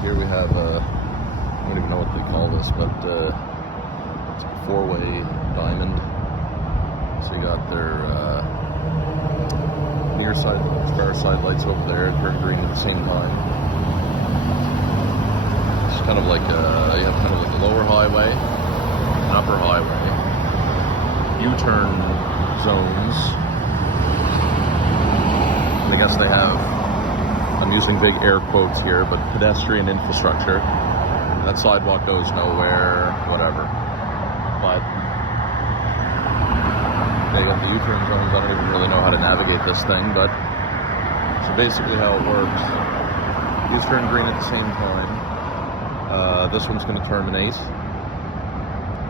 here we have I don't even know what they call this, but it's a four-way diamond. So you got their near side, far side lights over there, turn green at the same time. It's kind of like you have kind of like a lower highway, an upper highway, U-turn zones. I guess they have, I'm using big air quotes here, but pedestrian infrastructure. That sidewalk goes nowhere, whatever. But they got the U-turn zones. I don't even really know how to navigate this thing, but so basically how it works. These turn green at the same time. This one's going to terminate,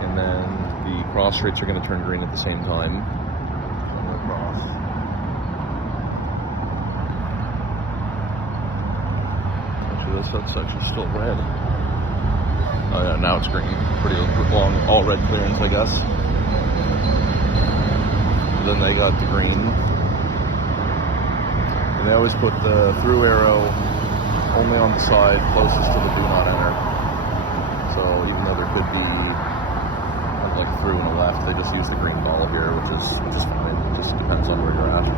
and then the cross streets are going to turn green at the same time. This section's still red. Oh yeah, now it's green. Pretty long, all red clearance, I guess. Then they got the green. And they always put the through arrow only on the side closest to the do not enter. So even though there could be like through and a left, they just use the green ball here, which is fine. It just depends on where you're at.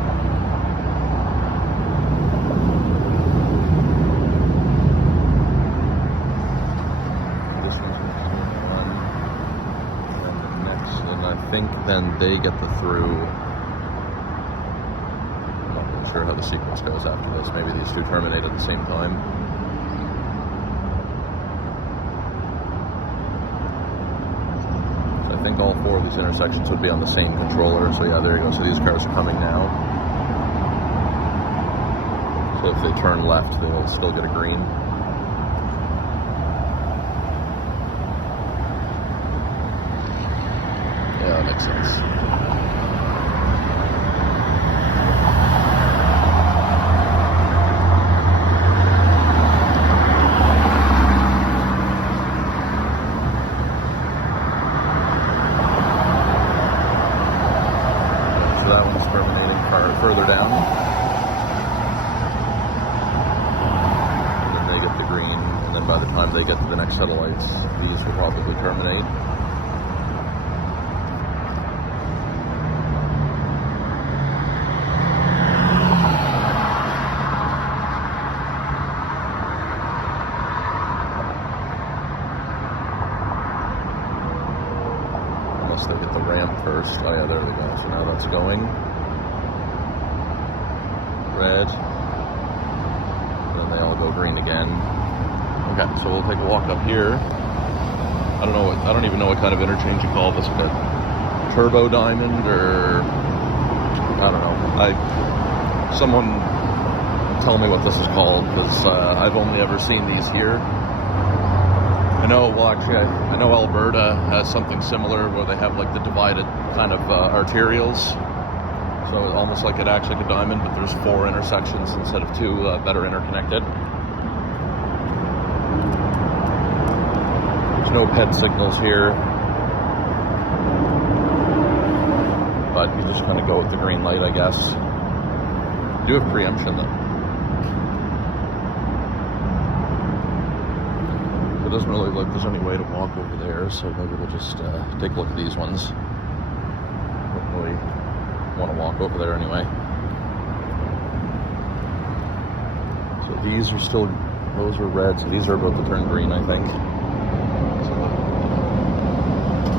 I think then they get the through. I'm not really sure how the sequence goes after this. Maybe these two terminate at the same time. So I think all four of these intersections would be on the same controller. So yeah, there you go. So these cars are coming now. So if they turn left, they'll still get a green. Yeah, that makes sense. So that one's terminating further down. And then they get the green, and then by the time they get to the next set of lights, these will probably terminate. They get the ramp first. Oh yeah, there we go. So now that's going. Red. And then they all go green again. Okay, so we'll take a walk up here. I don't even know what kind of interchange you call this, but turbo diamond or I don't know. Someone tell me what this is called, because I've only ever seen these here. I know Alberta has something similar where they have like the divided kind of arterials. So almost like it acts like a diamond, but there's 4 intersections instead of 2 that are interconnected. There's no PED signals here, but you just kind of go with the green light, I guess. You do have preemption though. It doesn't really look there's any way to walk over there, so maybe we'll just take a look at these ones. Don't really want to walk over there anyway. So these are still, those are red, so these are about to turn green, I think.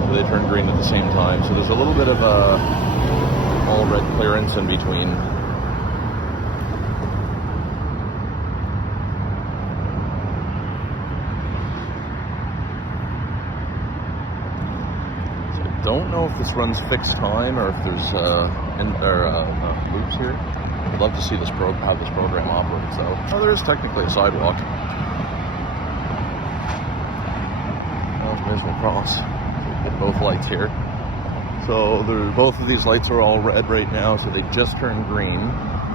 So they turn green at the same time, so there's a little bit of a all red clearance in between. Don't know if this runs fixed time or if there's loops here. I'd love to see this how this program operates though. Oh, there is technically a sidewalk. Oh, there's no cross. Get both lights here. So both of these lights are all red right now, so they just turned green.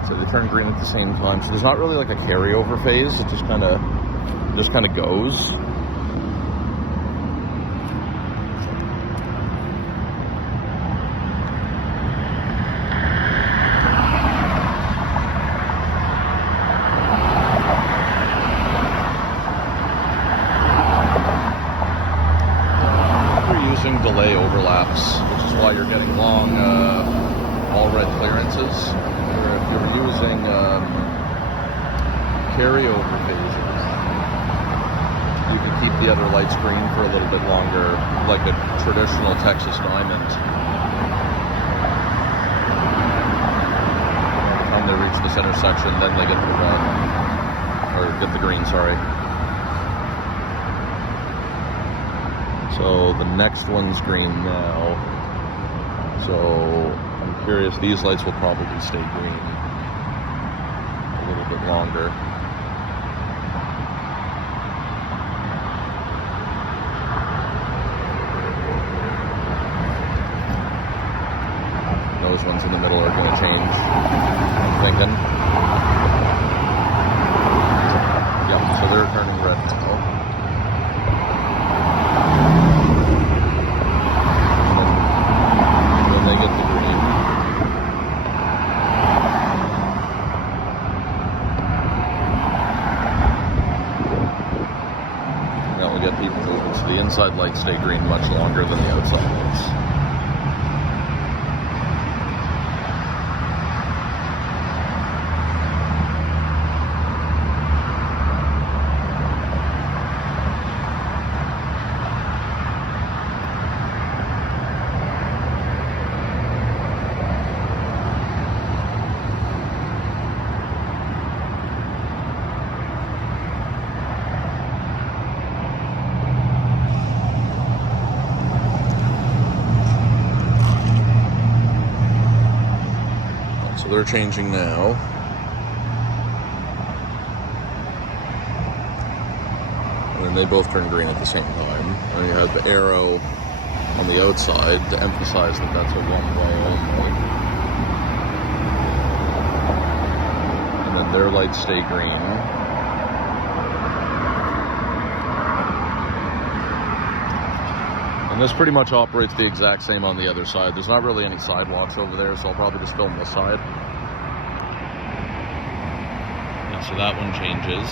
So they turn green at the same time. So there's not really like a carryover phase. It just kind of goes. overlaps, which is why you're getting long all red clearances. Or if you're using carryover phases, you can keep the other lights green for a little bit longer, like a traditional Texas diamond. When they reach this intersection, then they get the red, or get the green, sorry. So the next one's green now. So I'm curious, these lights will probably stay green a little bit longer. Those ones in the middle are going to change, I'm thinking. Yeah, so they're turning red now. And then when they get the green, that will get people moving. So the inside lights stay green much longer than the outside lights. They're changing now. And then they both turn green at the same time. And you have the arrow on the outside to emphasize that that's a one-way only. And then their lights stay green. And this pretty much operates the exact same on the other side. There's not really any sidewalks over there, so I'll probably just film this side. Yeah, so that one changes.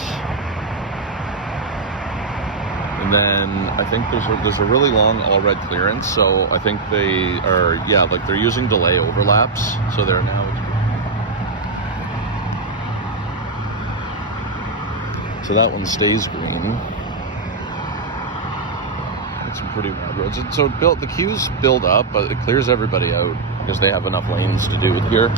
And then I think there's a really long all red clearance, so I think they are, yeah, like they're using delay overlaps, so they're now. So that one stays green. Some pretty wide roads. And so the queues build up, but it clears everybody out because they have enough lanes to do it here.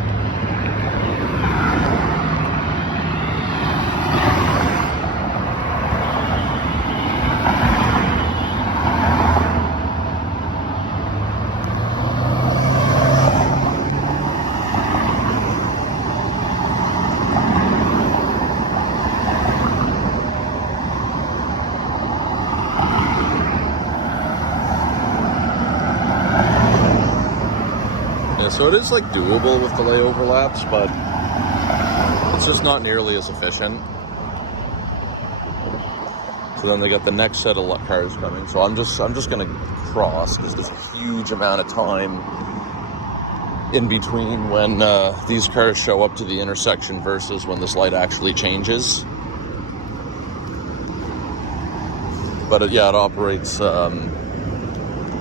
So it is like doable with delay overlaps, but it's just not nearly as efficient. So then they got the next set of cars coming. So I'm just gonna cross because there's a huge amount of time in between when these cars show up to the intersection versus when this light actually changes. But yeah, it operates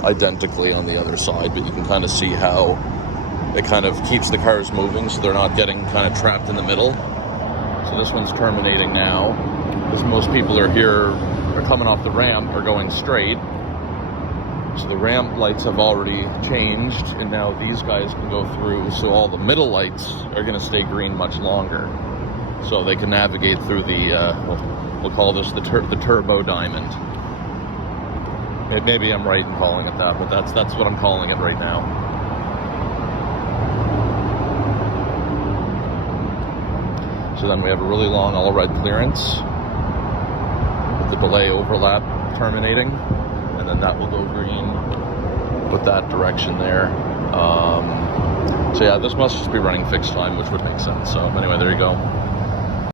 identically on the other side, but you can kind of see how it kind of keeps the cars moving so they're not getting kind of trapped in the middle. So this one's terminating now because most people are here, are coming off the ramp or going straight. So the ramp lights have already changed and now these guys can go through, so all the middle lights are going to stay green much longer. So they can navigate through the, we'll call this the turbo diamond. Maybe I'm right in calling it that, but that's what I'm calling it right now. So then we have a really long all red clearance with the delay overlap terminating, and then that will go green with that direction there. So yeah, this must just be running fixed time, which would make sense. So anyway, there you go.